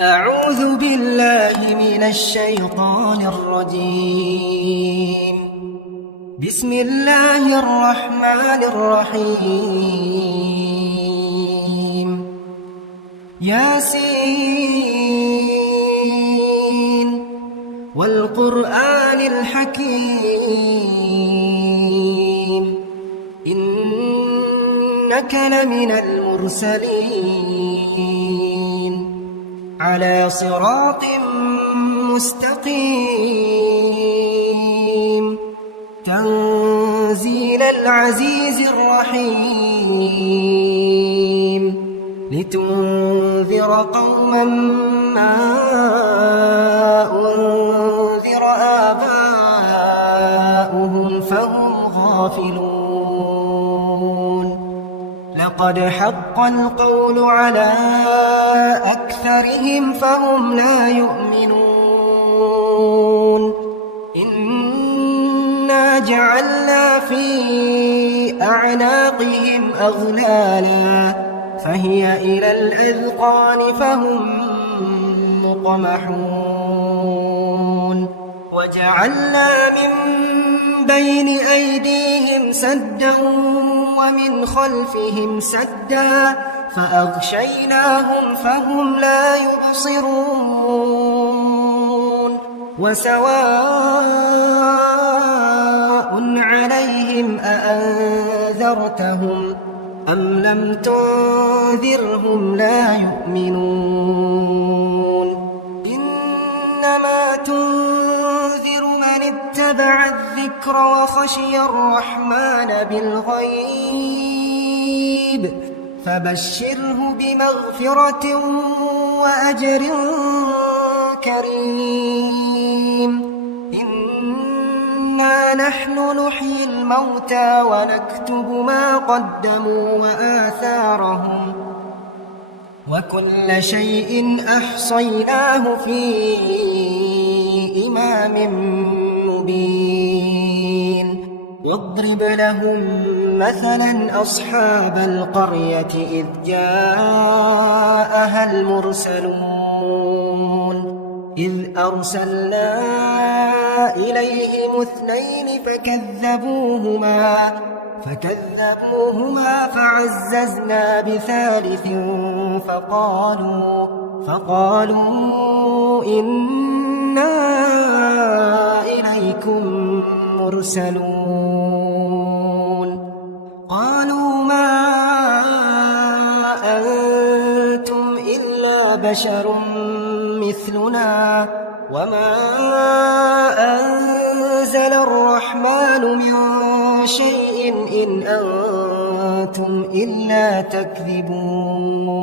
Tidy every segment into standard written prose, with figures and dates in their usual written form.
أعوذ بالله من الشيطان الرجيم. بسم الله الرحمن الرحيم. ياسين والقرآن الحكيم إنك لمن المرسلين على صراط مستقيم تنزيل العزيز الرحيم لتنذر قوما ما أنذر آباؤهم فهم غافلون. لقد حق القول على أكثرهم فهم لا يؤمنون. إنا جعلنا في أعناقهم أغلالا فهي إلى الأذقان فهم مقمحون. وجعلنا من بين أيديهم سدا ومن خلفهم سدا فأغشيناهم فهم لا يبصرون. وسواء عليهم أأنذرتهم أم لم تنذرهم لا يؤمنون. إنما تنذر من اتبع الذكر وخشي الرحمن بالغيب فبشره بمغفرة وأجر كريم. إنا نحن نحيي الموتى ونكتب ما قدموا وآثارهم وكل شيء أحصيناه في إمام مبين. واضرب لهم مثلا أصحاب القرية إذ جاءها المرسلون إذ أرسلنا إليهم اثنين فكذبوهما فعززنا بثالث فقالوا إنا إليكم مرسلون. قالوا ما أنتم إلا بشر مثلنا وما أنزل الرحمن من شيء إن أنتم إلا تكذبون.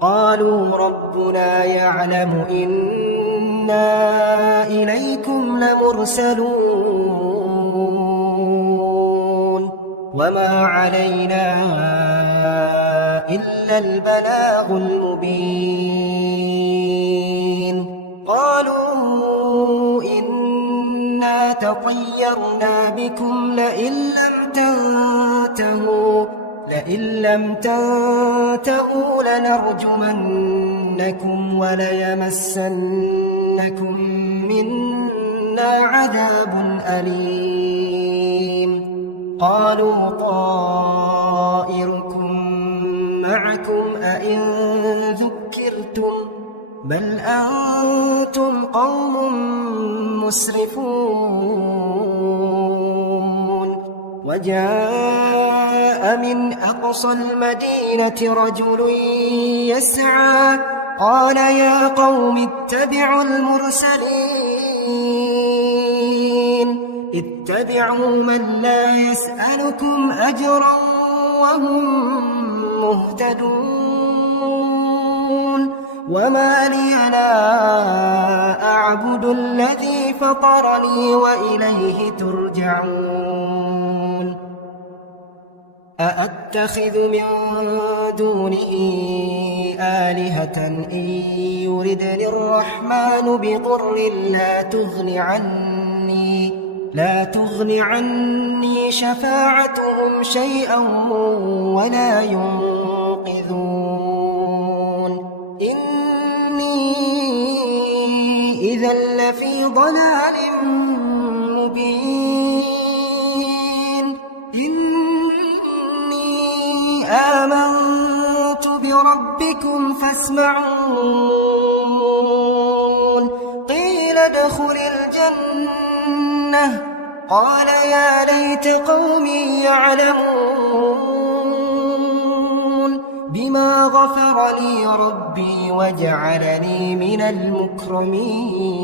قالوا ربنا يعلم إنا إليكم لمرسلون وما علينا إلا البلاغ المبين. قالوا إنا تطيرنا بكم لئن لم تنتهوا لنرجمنكم وليمسنكم منا عذاب أليم. قالوا طائركم معكم أئن ذكرتم بل أنتم قوم مسرفون. وجاء من أقصى المدينة رجل يسعى قال يا قوم اتبعوا المرسلين اتبعوا من لا يسألكم أجرا وهم مهتدون. وما لي لا أعبد الذي فطرني وإليه ترجعون. أأتخذ من دونه آلهة إن يردني الرحمن بضر لا تغن عني شفاعتهم شيئا ولا ينقذون. إذا لفي ضلال مبين إني آمنت بربكم فاسمعون قيل ادخل الجنة قال يا ليت قومي يعلمون بما غفر لي ربي وجعلني من المكرمين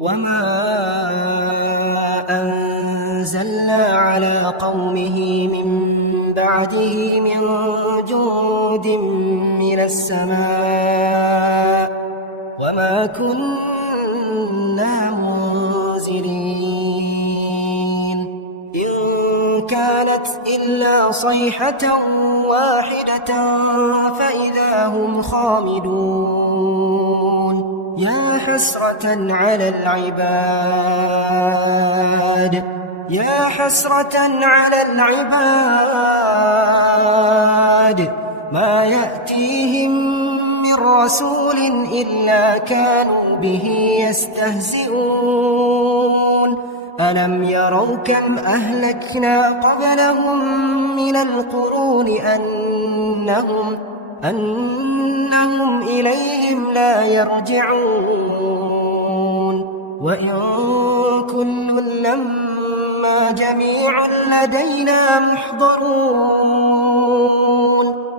وما أنزلنا على قومه من بعده من جند من السماء وما كنا منزلين إن كانت إلا صيحة واحدة فإذا هم خامدون يا حسرة على العباد يا حسرة على العباد ما يأتيهم من رسول إلا كانوا به يستهزئون ألم يروا كم أهلكنا قبلهم من القرون أنهم إليهم لا يرجعون وإن كل لما جميع لدينا محضرون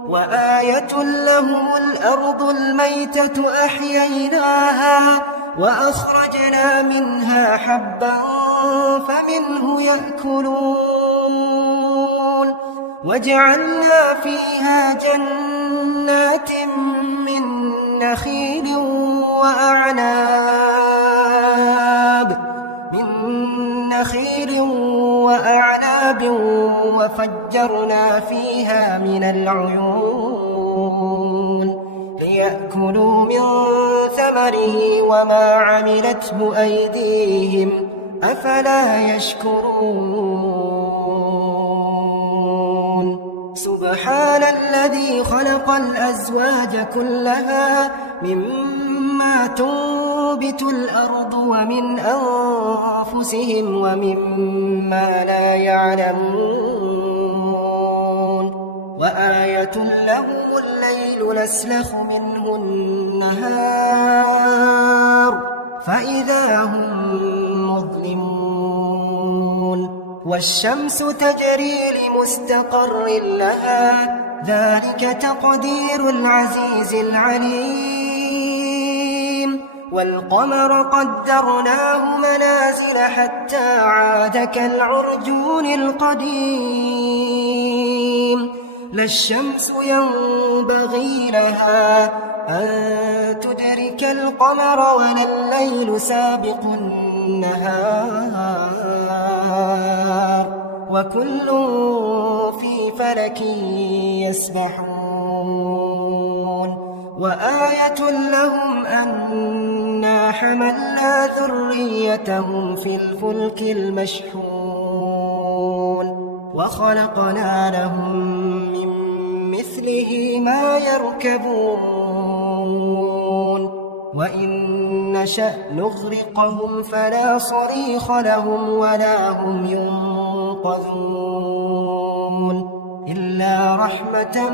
وآية لهم الأرض الميتة أحييناها وأخرجنا منها حبا فمنه يأكلون وجعلنا فيها جنات من نخيل وأعناب وفجرنا فيها من العيون ليأكلوا من ثمره وما عملته أيديهم أفلا يشكرون سبحان الذي خلق الأزواج كلها مما تنبت الأرض ومن أنفسهم ومما لا يعلمون وآية لهم الليل نسلخ منه النهار فإذا هم مظلمون والشمس تجري لمستقر لها ذلك تقدير العزيز العليم والقمر قدرناه منازل حتى عاد كالعرجون القديم لا الشمس ينبغي لها أن تدرك القمر ولا الليل سابق النهار وكل في فلك يسبحون وآية لهم أنا حملنا ذريتهم في الفلك المشحون وخلقنا لهم من مثله ما يركبون وإن نشأ نغرقهم فلا صريخ لهم ولا هم ينقذون إلا رحمة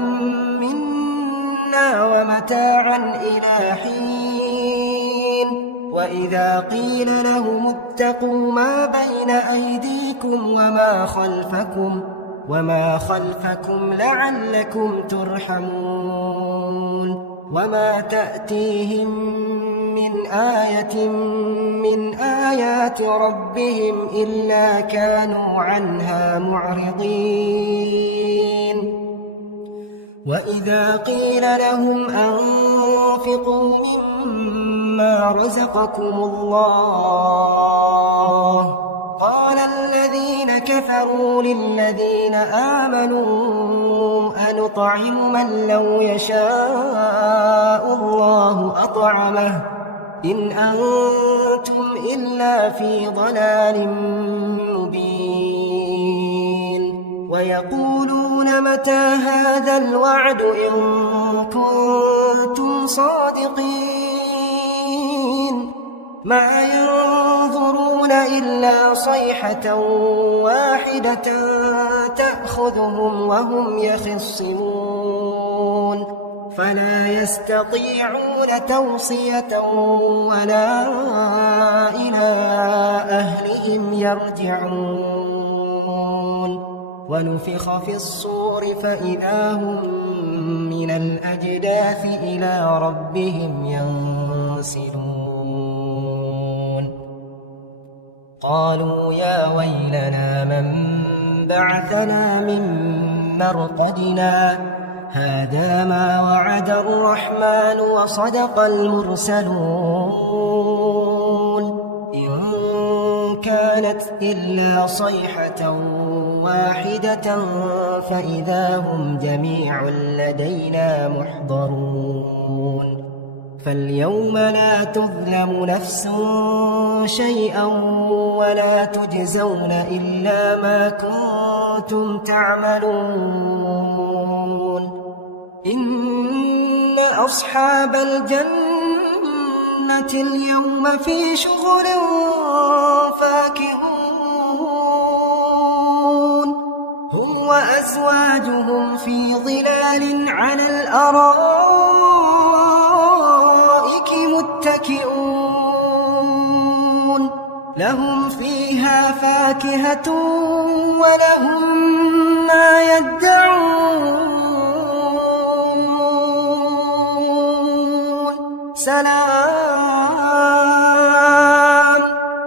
منا ومتاعا إلى حين وإذا قيل لهم اتقوا ما بين أيديكم وما خلفكم لعلكم ترحمون وما تأتيهم من آية من آيات ربهم إلا كانوا عنها معرضين وإذا قيل لهم أنفقوا مما رزقكم الله قال الذين كفروا للذين آمنوا أنطعم من لو يشاء الله أطعمه إن أنتم إلا في ضلال مبين ويقولون متى هذا الوعد إن كنتم صادقين ما ينظرون إلا صيحة واحدة تأخذهم وهم يخصمون فلا يستطيعون توصية ولا إلى أهلهم يرجعون ونفخ في الصور فإذا هم من الأجداث إلى ربهم ينسلون قالوا يا ويلنا من بعثنا من مرقدنا هذا ما وعد الرحمن وصدق المرسلون إن كانت إلا صيحة واحدة فإذا هم جميع لدينا محضرون فاليوم لا تظلم نفس شيئا ولا تجزون إلا ما كنتم تعملون إن أصحاب الجنة اليوم في شغل فاكهون هم وأزواجهم في ظلال على الأرائك متكئون لهم فيها فاكهة ولهم ما يدعون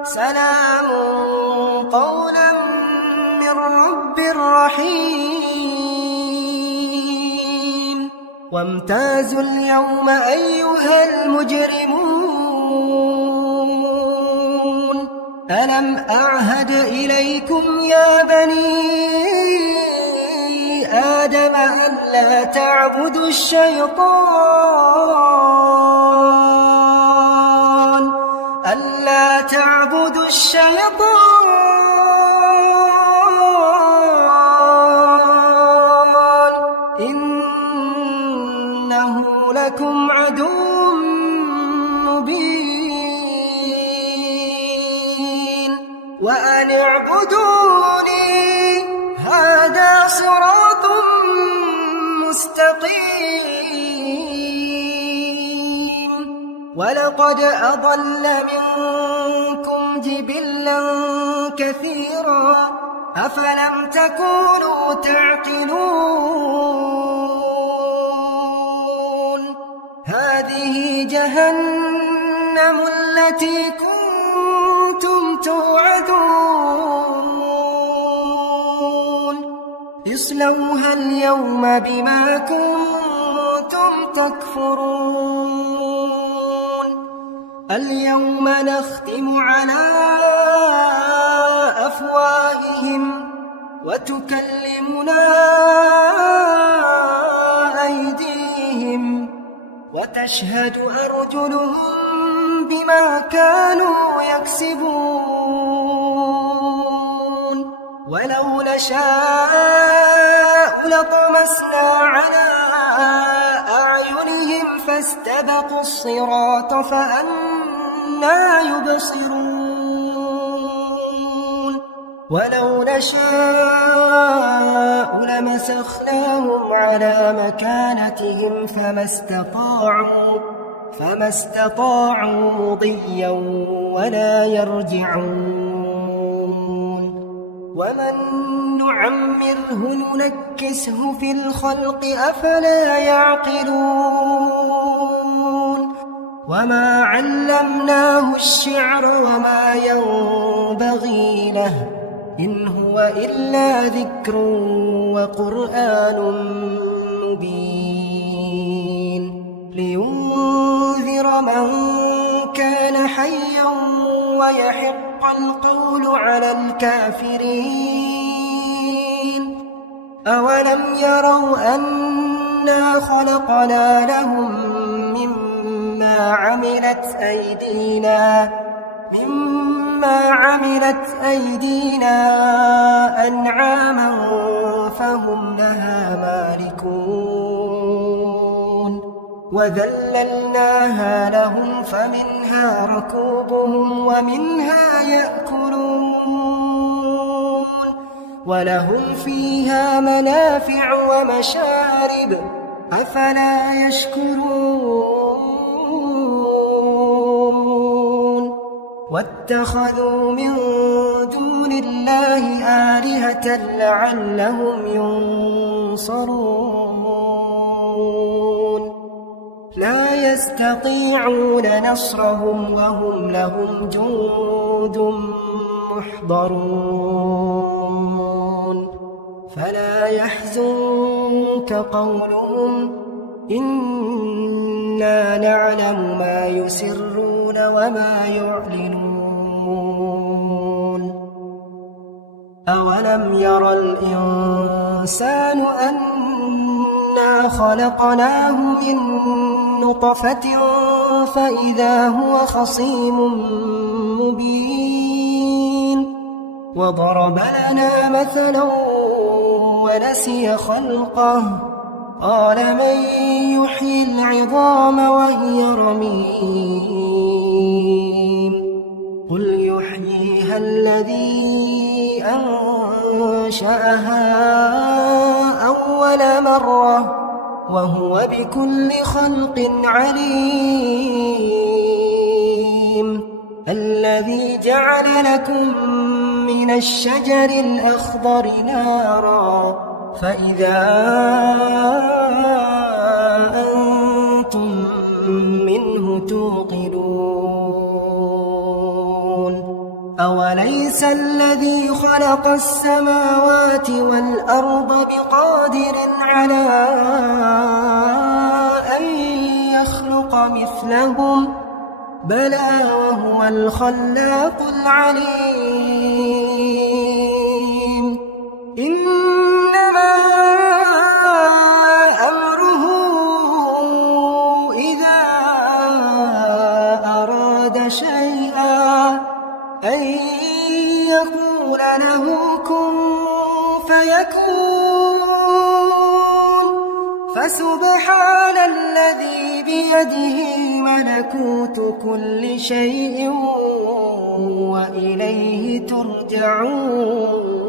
سلام قولا من رب رحيم وامتازوا اليوم أيها المجرمون ألم أعهد إليكم يا بني آدم أن لا تعبدوا الشيطان إنه لكم عدو مبين وأن اعبدوني هذا صراط مستقيم ولقد أضل منكم جبلا كثيرا أفلم تكونوا تعقلون هذه جهنم التي كنتم توعدون اصلوها اليوم بما كنتم تكفرون اليوم نختم على أفواههم وتكلمنا أيديهم وتشهد أرجلهم بما كانوا يكسبون ولو نشاء لطمسنا على أعينهم فاستبقوا الصراط فأنى يبصرون ولو نشاء لمسخناهم على مكانتهم فما استطاعوا مضيا ولا يرجعون ومن نعمره ننكسه في الخلق أفلا يعقلون وما علمناه الشعر وما ينبغي له إن هو إلا ذكر وقرآن مبين لينذر من كان حيا ويحق القول على الكافرين أولم يروا أنا خلقنا لهم مما عملت أيدينا أنعاما فهم لها مالكون وذللناها لهم فمنها ركوبهم ومنها يأكلون ولهم فيها منافع ومشارب أفلا يشكرون واتخذوا من دون الله آلهة لعلهم ينصرون لا يستطيعون نصرهم وهم لهم جند محضرون فلا يحزنك قولهم إنا نعلم ما يسرون وما يعلنون أولم ير الإنسان أنا خلقناه من نطفة فإذا هو خصيم مبين وضرب لنا مثلا ونسي خلقه قال من يحيي العظام وهي رميم قل يحييها الذي أنشأها أول مرة وهو بكل خلق عليم الذي جعل لكم من الشجر الأخضر نارا فإذا أنتم منه توقدون أوليس الذي خلق السماوات والأرض بقادر على أن يخلق مثلهم بلى وهو الخلاق العليم إنما أمره إذا أراد شيئا أن يقول له كن فيكون فسبحان الذي بيده ملكوت كل شيء وإليه ترجعون